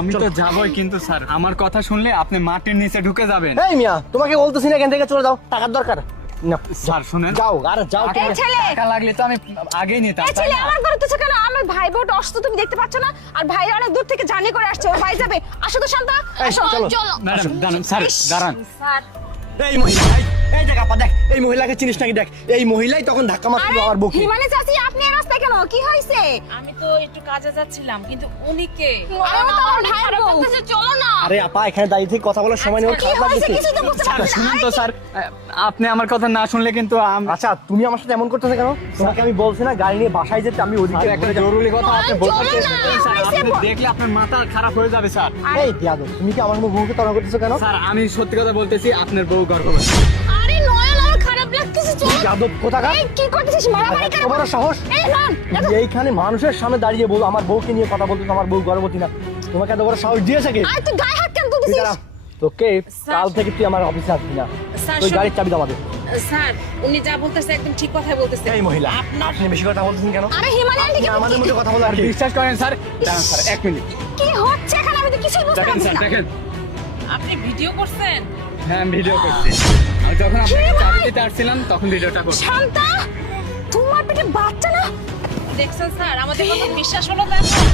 আমি তো যাবই, কিন্তু স্যার আমার কথা শুনলে আপনি মাটির নিচে ঢুকে যাবেন। এই মিয়া, তোমাকে বলতেছি না এখান থেকে চলে যাও, টাকার দরকার না। স্যার শুনেন, যাও, আরে যাও। এই ছেলে, টাকা লাগলে তো আমি আগেই নিতাম। এই ছেলে আমার ঘরে তো কেন? আমার ভাই বোট অসুস্থ, তুমি দেখতে পাচ্ছ না? আর ভাই অনেক দূর থেকে জার্নি করে আসছে, ও ভাই যাবে। আসো তো শান্তা, আসো চলো। ম্যাডাম দাঁড়ান, স্যার দাঁড়ান। স্যার, এই মহিলা, এই দেখ আপা, দেখ এই মহিলাকে চিনিস নাকি? দেখ এই মহিলাই তখন ধাক্কা মারছিল আমার বউকে। হিমানে চাচি, আপনি এই রাস্তায় কেন? কি হয়েছে? আমি তো একটু কাজে যাচ্ছিলাম, কিন্তু উনি কে? আরে ও তো আমার ভাই বউ। চলো না। আরে আপা, এখানে দাঁড়িয়ে থেকে কথা বলার সময় নেই, ওর কি খারাপ হয়েছে লাগছে। কিছু তো বুঝতে স্যার পারছি না। শুনুন তো স্যার, আপনি আমার কথা না শুনলে কিন্তু আচ্ছা, তুমি আমার সাথে এমন করতেছো কেন? তোমাকে আমি বলছি না গাড়ি নিয়ে বাসায় যেতে, আমি ওদিকে একটা জরুরি কথা আপনি বলতে চলো চেষ্টা না, করুন স্যার। হয়েছে আপনি বল। দেখলে আপনার মাথা খারাপ হয়ে যাবে স্যার। এই দিয়াদো, তুমি কি আমার বউকে তলব করতেছো কেন? স্যার আমি সত্যি কথা বলতেছি, আপনার বউ গর্ভবতী। আরে নয়ন, আমার খারাপ লাগতেছে, চলো। দিয়াদো কোথাকার? এই কি করতেছিস? মারামারি এত কেন? বড় সাহস! এই নয়ন, তুমি এইখানে মানুষের সামনে দাঁড়িয়ে বল আমার বউকে নিয়ে কথা বলতেছো, আমার বউ গর্ভবতী না। তোমাকে এত বড় সাহস দিয়েছে কে? আরে তুই গায়ে হাত কেন তুই তুলতেছিস? দাঁড়া। তোকে কাল থেকে তুই আমার অফিসে আসবি না। স্যার, তুই শুনুন। গাড়ির চাবি দাও আমাদের। স্যার, উনি যা বলতেছে একদম ঠিক কথাই বলতেছে। এই মহিলা, আপনার আপনি বেশি কথা বলতেছেন কেন? আরে হিমানে আন্টি আপনি আমাদের মধ্যে কথা বলার কি? বিশ্বাস করেন স্যার, দাঁড়ান স্যার 1 মিনিট। কি হচ্ছে এখানে? আমি তো কিছুই বুঝতে দেখেন পারছি স্যার, না। দেখেন। আপনি ভিডিও করছেন? হ্যাঁ আমি ভিডিও করছি। আমি যখন আপনাকে চাবি দিতে আসছিলাম তখন ভিডিওটা করছি। শান্তা, তোমার পেটে বাচ্চা না? দেখছেন স্যার, আমাদের কথা বিশ্বাস হলো না এখন?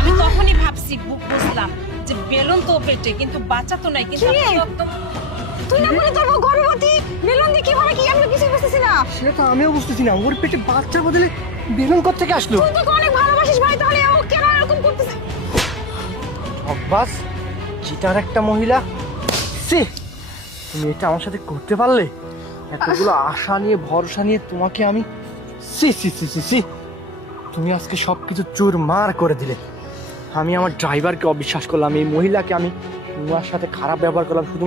আমি তখনই ভাবছি, বুঝলাম যে বেলুন তো পেটে, কিন্তু বাচ্চা তো নাই। কিন্তু কি? আপনি তো একদম তুই না বলে তোর বউ গর্ভবতী? বেলুন দিয়ে কিভাবে কি? আমি তো কিছুই বুঝতেছি না। সেটা আমিও বুঝতেছি না, ওর পেটে বাচ্চার বদলে বেলুন কোত্থেকে আসলো? তুই তো অনেক ভালোবাসিস ভাই, তাহলে ও কেন এরকম করতেছে? অব্বাস, চিটার একটা মহিলা। সি, তুমি এটা আমার সাথে করতে পারলে? এতগুলো আশা নিয়ে ভরসা নিয়ে তোমাকে আমি, সি সি সি সি সি, তুমি আজকে সবকিছু চুরমার করে দিলে। আমি আমার ড্রাইভারকে অবিশ্বাস করলাম, এই মহিলাকে আমি তোমার সাথে খারাপ ব্যবহার করলাম শুধু